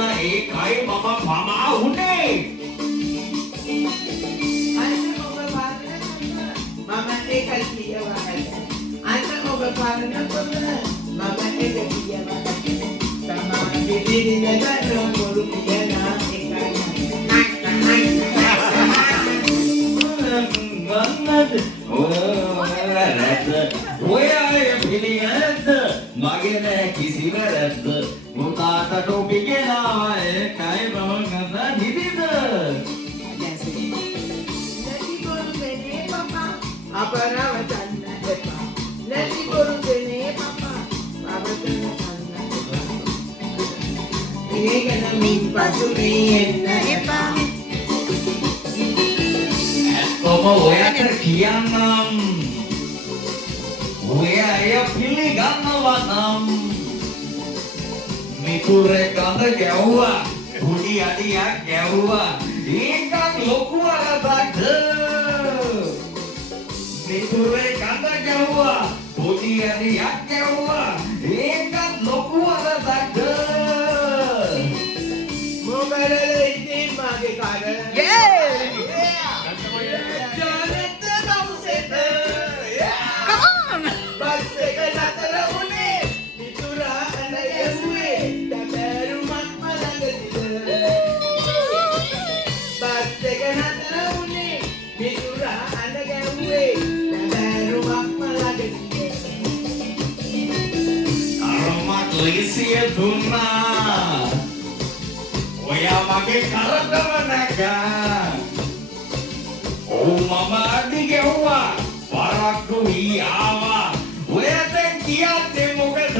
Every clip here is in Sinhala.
තිබුණා ඒකයි මම පමා වුණේ. අන්න ඔබ පාරනකොට මම ඒකයි කියවහද. අන්න ඔබ පාරනකොට මම ඒක කියවහද. සමාජෙ දිනකට මොරු කියනා ඔය අය පිළිගන්නද මගේ නෑ කිසිම රැද්ද මුතාට ටොපි ගෙනාවා ඒකයි මම ගඳ නිදිද නැති බොරු දෙනේ පපා අපරවතන්න එපා. නැති බොරු දෙනේ පපා අපරවතන්න එපා. ඒකන මින් පසු එන්න එපා. ඔබ ඔයට කියන්නම් ඔය අය පිළිගන්නවා නම් මිතුරේ කඳ ගැව්වා පුඩි අඩියක් ගැව්වා ඒකත් ලොකු වරදක්ද මිතුරේ කඳ ගැව්වා පුඩි අඩියක් ගැව්වා ඒකත් ලොකු වරදක්ද මොකද ඉතින් මගේ කඩ Lisiya dunnaa oyaa mage karadama nagaa oo mama adi gewwa parakku wii aawa oya දැන් කියන්නේ මොකද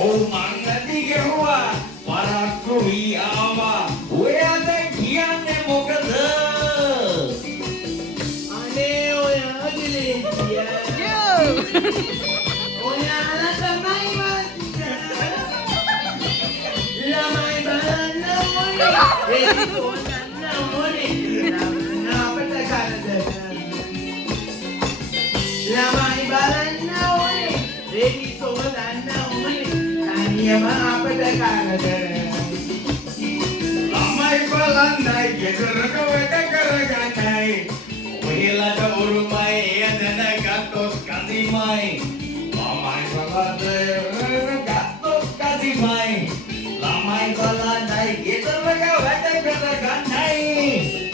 oo man adi gewwa parakku wii aawa oya දැන් කියන්නේ මොකද අනේ ඔයා දිලිය ළමයි බලන්න ඕනේ රෙදි සොවන්න ඕනේ තනියම අපට කරදර ළමයි බලන්නයි ගෙදරක වැඩ කරගන්නයි ඔයලට උරුමයි එය දැනගත්තොත් කදිමයි ළමයි බලන්න ගත්තොත් කදිමයි ළමයි බලන්නයි ගෙදරක වැඩ කරගන්නයි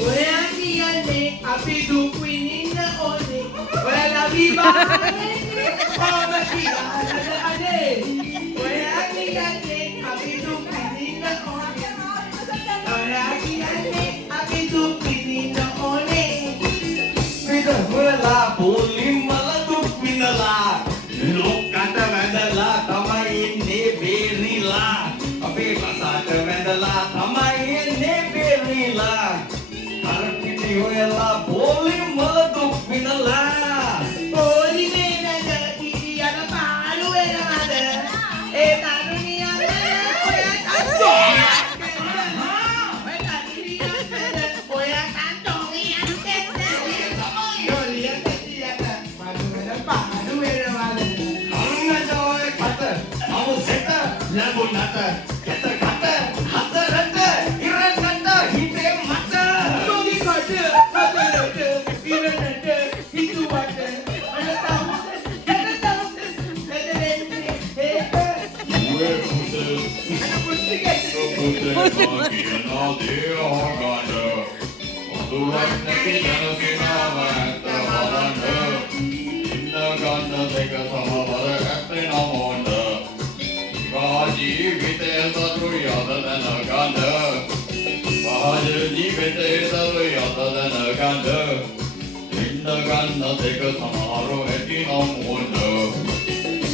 ඔයා කියන්නේ අපි දුක් විඳින්න ඕනේ ඔයාලා විවාහේ කොහොම කියලාද අනේ ඔයා කියන්නේ අපි දුක් විඳින්න ඕනේ ඔයා කියන්නේ අපි දුක් විඳින්න ඕනේ විදහුවලා පොලිමල දුක් විඳලා ලෝකට වැඳලා තමයි ඉන්නේ බේරිලා අපේ පසාට වැඳලා තමයි ඉන්නේ බේරිලා කරපිටි හොයලා පොලිමල දුක් විඳලා පොලිමේ නැද කිරියන පාළු වෙනවද ඒ තරුණියන් ලැබුණට කෙත කට හතරට ඉරන්නට හිතේ මත මොකි කොට හතරට ඉරන්නට හිතුවට ජීවිතය සතුරු යද දැනගන්න පහළ ජීවිතය සතුරු යද දැනගන්න ඉන්න ගන්න දෙක සමහරු ඇති නම් ඕන්න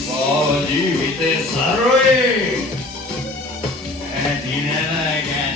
පහළ ජීවිතය සරුයි ඇති නැනගන්න